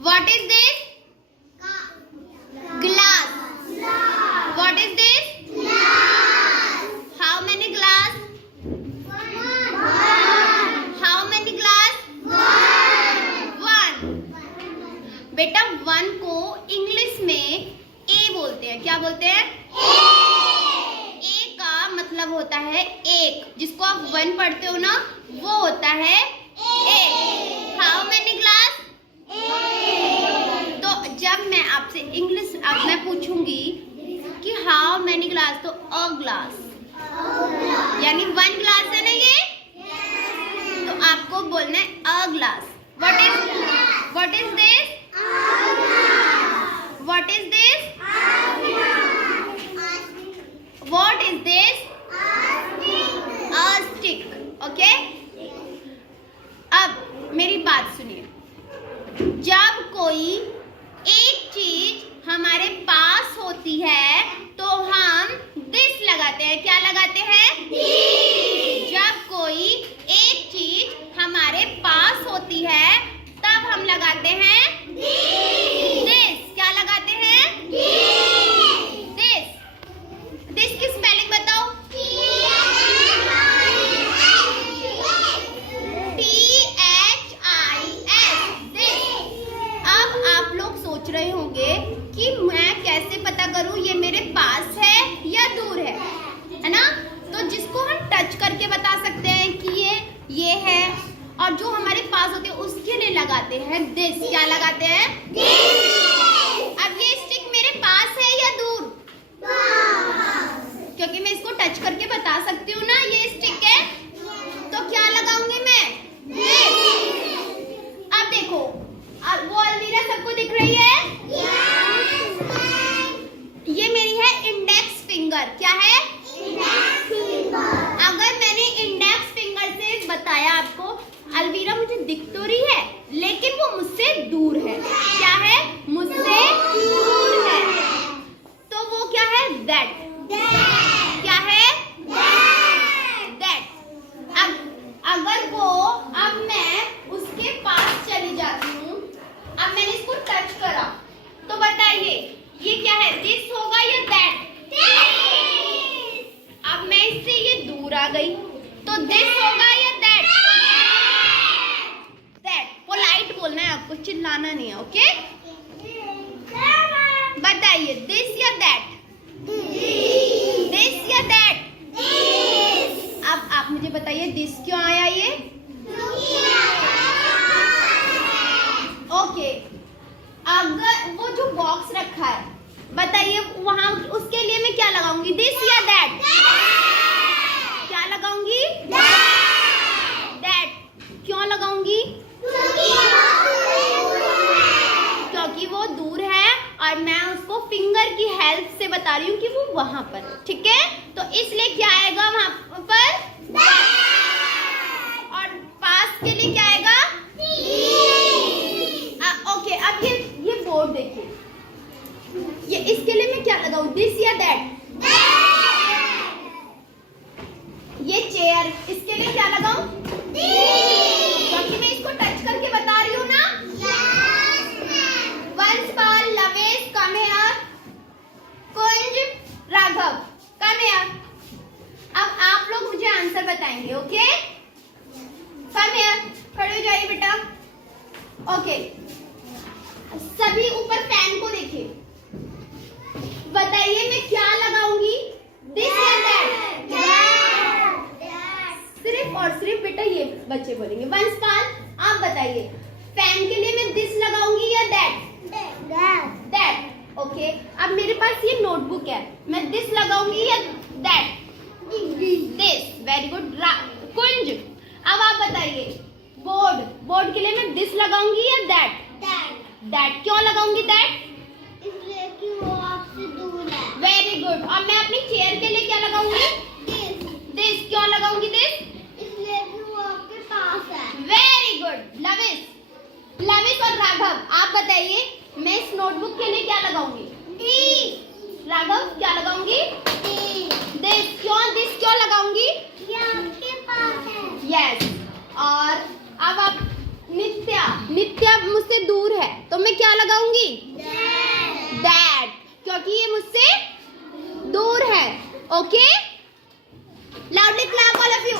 What is this? Glass. What is this? Glass. How many glass? One. How many glass? One. बेटा one को English में ए बोलते हैं। क्या बोलते हैं? ए का मतलब होता है एक। जिसको आप वन पढ़ते हो ना वो होता है एक। How many glass? तो जब मैं आपसे इंग्लिश अब मैं पूछूंगी कि हाउ मेनी ग्लास तो अ ग्लास यानी वन ग्लास है ना ये, तो आपको बोलना है a glass. What is this? What is this? What is this? A stick. Okay? अब मेरी बात सुनिए। जब कोई एक चीज हमारे पास होती है तो हम this लगाते हैं। क्या लगाते हैं? जब कोई एक चीज हमारे पास होती है तब हम लगाते हैं this। क्या लगाते हैं? this की स्पेलिंग बताओ। THIS। अब आप लोग सोच रहे होंगे कि मैं कैसे पता करूं ये मेरे पास है या दूर है ना? तो जिसको हम टच करके बता सकते हैं कि ये है, और जो हमारे पास होते हैं उसके लिए लगाते हैं दिस। क्या लगाते हैं? अब ये स्टिक मेरे पास है या दूर? क्योंकि मैं इसको टच करके बता सकती हूँ ना ये स्टिक है, तो क्या लगाऊंगी मैं? अब देखो, अब वो अलमीरा सबको दिख रही है? ये मेरी है इंडेक्स फिंगर। क्या है? अगर मैंने इंडेक्स फिंगर से बताया आपको अलवीरा मुझे दिख तो रही है लेकिन वो मुझसे दूर है। क्या है? मुझसे दूर है। तो वो क्या है? दैट। क्या है? दैट। अगर वो अब मैं उसके पास चली जाती हूँ, अब मैंने इसको टच करा तो बताइए ये क्या है? दिस होगा या दैट? अब मैं इससे ये दूर आ गई तो दिस होगा या दैट? पोलाइट बोलना है आपको, चिल्लाना नहीं है। ओके? बताइए दिस या दैट? दिस या दैट? अब आप मुझे बताइए दिस क्यों आया ये? ओके, अगर वो जो बॉक्स रखा है बताइए वहां उसके लिए मैं क्या लगाऊंगी? दिस या दैट? क्या लगाऊंगी? दैट। क्यों लगाऊंगी? क्योंकि वो दूर है और मैं उसको फिंगर की हेल्प से बता रही हूँ कि वो वहां पर है। ठीक है? तो इसलिए क्या आएगा वहां पर? और पास के लिए क्या आएगा? ओके, अब ये बोर्ड देखिए, ये इसके लिए मैं क्या लगाऊं? दिस या दैट? ये चेयर, इसके लिए क्या लगाऊं? क्योंकि मैं इसको टच करके बता रही हूँ ना। Vanshpal, Lavesh, come here, Kunj, Raghav, come here. अब आप लोग मुझे आंसर बताएंगे। ओके? कम हियर, खड़े हो जाइए बेटा। ओके, सभी ऊपर फैन को देखिए, बताइए मैं क्या लगाऊंगी? दिस या दैट? सिर्फ और सिर्फ बेटा ये बच्चे बोलेंगे। वंशपाल आप बताइए फैन के लिए मैं दिस लगाऊंगी या दैट? दैट। ओके, अब मेरे पास ये नोटबुक है, मैं दिस लगाऊंगी या that? This. Very good. Kunj अब आप बताइए बोर्ड के लिए मैं दिस लगाऊंगी या दैट? दैट। क्यों लगाऊंगी दैट? इसलिए कि वो आपसे दूर है। Very good. और मैं अपनी चेयर के लिए क्या लगाऊंगी? दिस। क्यों लगाऊंगी दिस? इसलिए कि वो आपके पास है। Very good. लविश और राघव आप बताइए मैं इस नोटबुक के लिए क्या लगाऊंगी? राघव क्या लगाऊंगी? दिस। क्यों लगाऊंगी? ये आपके पास है। यस। और अब आप नित्या मुझसे दूर है तो मैं क्या लगाऊंगी? दैट, क्योंकि ये मुझसे दूर है. Okay, loudly clap all of you.